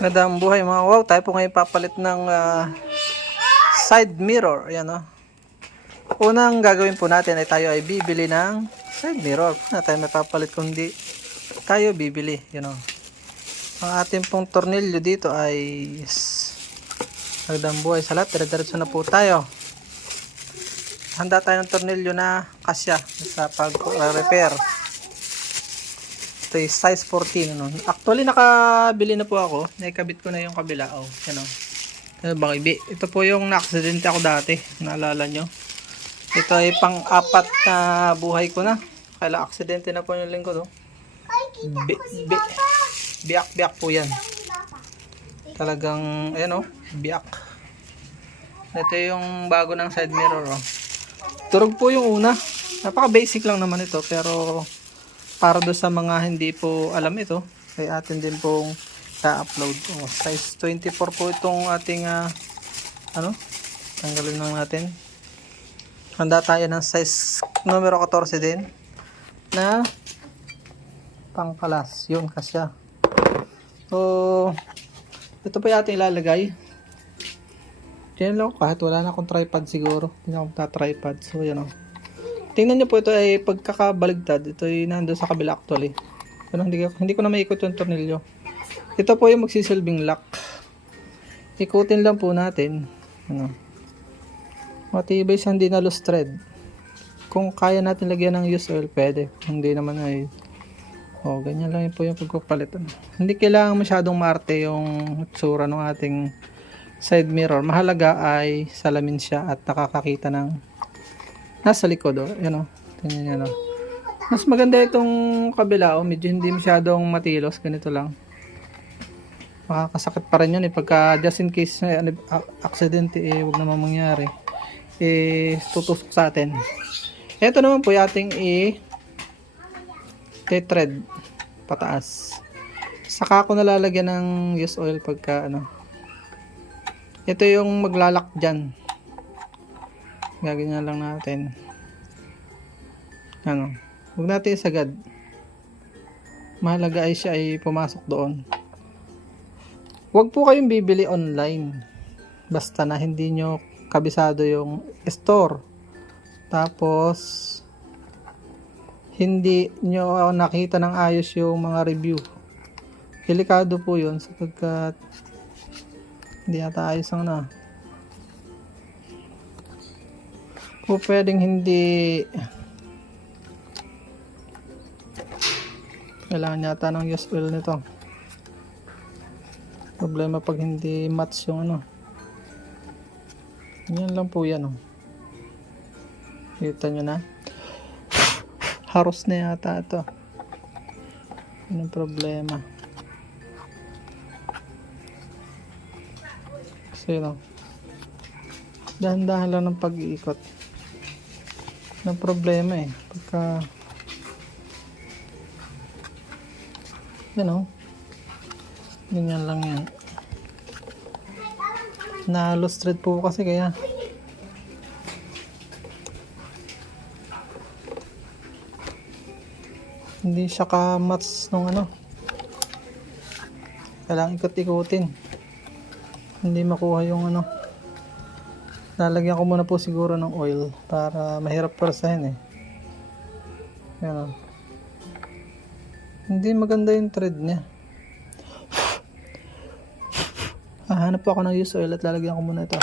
Magandang buhay mga wow. Tayo po ngayon papalit ng side mirror. Ayan o. Unang gagawin po natin ay tayo ay bibili ng side mirror. Na tayo may papalit kundi tayo bibili. Yan o. Ang ating pong tornilyo dito ay magandang buhay sa lahat. Dire-diretso na po tayo. Handa tayo ng tornilyo na kasya sa pag-repair. Ito yung size 14. Ano. Actually, nakabili na po ako. Naikabit ko na yung kabila. Oh, yan o. Ito po yung na-aksidente ako dati. Naalala nyo. Ito ay pang-apat na buhay ko na. Kaya aksidente na po yung lingkod. Oh. Biyak-biyak po yan. Talagang, ayan o. Biyak. Ito yung bago ng side mirror. Oh. Turog po yung una. Napaka-basic lang naman ito. Pero para do sa mga hindi po alam ito, ay atin din pong i-upload. Oh, size 24 po itong ating tanggalin lang natin. Handa tayo ng size numero 14 din na pangkalas. Yun kasya. So ito po yung ating ilalagay. Diyan lang, kahit wala na akong tripod siguro. Hindi na akong tripod. So yan o. Tingnan nyo po, ito ay pagkakabaligtad. Ito ay nandun sa kabila actually. Pero hindi ko na maikot yung tornilyo. Ito po yung magsisilbing lock. Ikutin lang po natin. Matibay siya, hindi na loose thread. Kung kaya natin lagyan ng use oil, pwede. Hindi naman ay ganyan lang po yung pagpapalit. Hindi kailangan masyadong maarte yung tsura ng ating side mirror. Mahalaga ay salamin siya at nakakakita ng nasa likod. Yan o. Tingnan nyo. Mas maganda itong kabila. Medyo hindi masyadong matilos. Ganito lang. Makakasakit pa rin yun. Pagka just in case accident, huwag naman mangyari. Tutusok sa atin. Ito naman po yung ating thread pataas. Saka ako nalalagyan ng use oil pagka ito yung maglalak dyan. Gaganyan lang natin. Huwag natin isagad. Mahalaga ay siya ay pumasok doon. Huwag po kayong bibili online. Basta na hindi nyo kabisado yung store. Tapos hindi nyo nakita ng ayos yung mga review. Delikado po yun sapagkat hindi ata ayos ang po pwedeng hindi kailangan yata ng use oil nito. Problema pag hindi match yung yan lang po yan kita nyo na haros na yata ito. Yan ang problema. So yun dahan-dahan lang ng pag-iikot ng problema pagka ganyan lang yan na loose thread po kasi kaya hindi siya ka-match nung kailangan ikot-ikutin hindi makuha yung lalagyan ko muna po siguro ng oil para mahirap persahin yan hindi maganda yung thread niya. Hanap po ako ng use oil at lalagyan ko muna ito.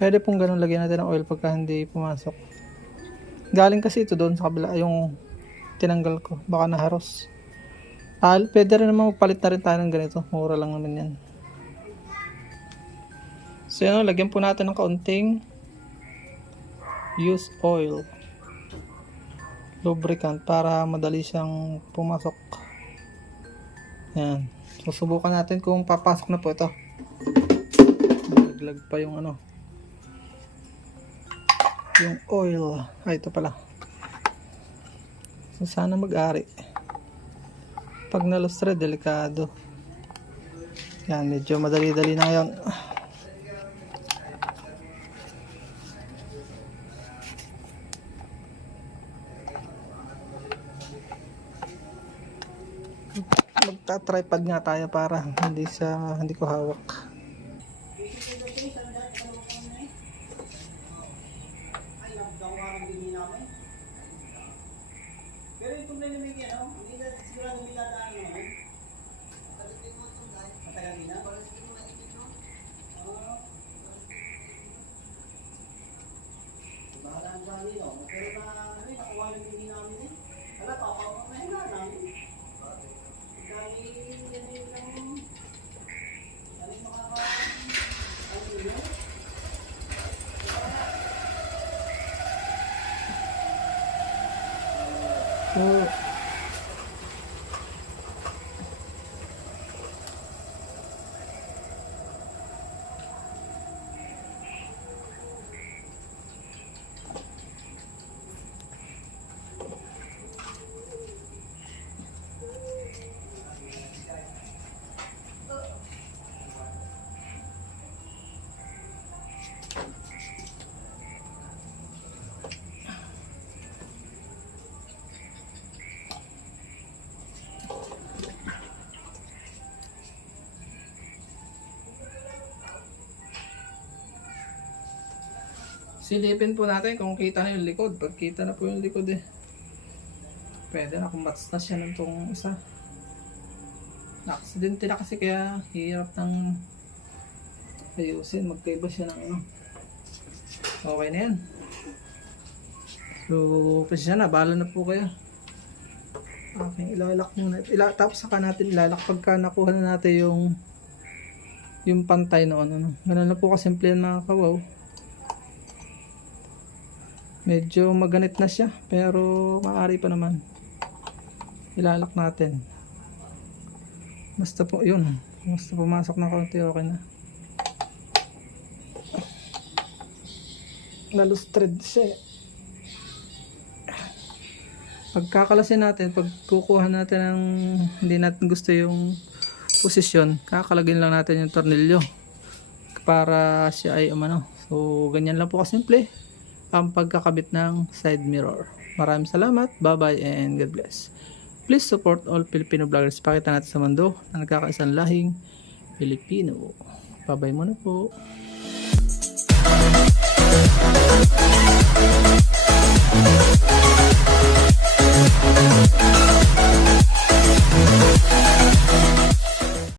Pwede pong ganun lagyan natin ng oil pagka hindi pumasok. Galing kasi ito doon sa kabila yung tinanggal ko, baka naharos. Pwede rin naman magpalit na rin tayo ng ganito, mura lang naman yan. So yan, lagyan po natin ng kaunting use oil lubricant para madali siyang pumasok. Yan. Susubukan natin kung papasok na po ito. Naglag pa yung yung oil. Ito pala. So sana mag-ari. Pag na-loose thread, delikado. Yan, medyo madali-dali na ngayon. Tripod nga tayo para hindi ko hawak. Pero itong nalimigyan, hindi na sigurado niladaan naman. Matagal din na? Bahala ang dami, no? Pero nakuha lang din namin eh. Wala, papapamahin na namin. Dali, yan yung dali ano yun? So, silipin po natin kung kita na yung likod. Pag kita na po yung likod pwede na kung mats na siya ng tong isa. Na-aksidente na kasi kaya hirap ng ayusin. Magkaiba siya ng ano. Okay na yan. So, kasi na, bahala na po kayo. Okay, ilalak muna. Tapos saka natin ilalak pagka nakuha na natin yung pantay noon. Ano. Ganun na po kasimple yan mga kawaw. Medyo maganit na siya pero maaari pa naman. Ilalak natin. Basta po yun. Basta pumasok na konti okay na. Nalustred siya. Pagkakalasin natin, pag kukuha natin ng hindi natin gusto yung posisyon, kakalagin lang natin yung tornilyo para siya ay umano. So ganyan lang po kasimple ang pagkakabit ng side mirror. Maraming salamat, bye bye and God bless. Please support all Filipino vloggers. Pakita natin sa mundo na nagkakaisang lahing Pilipino. Bye bye muna po.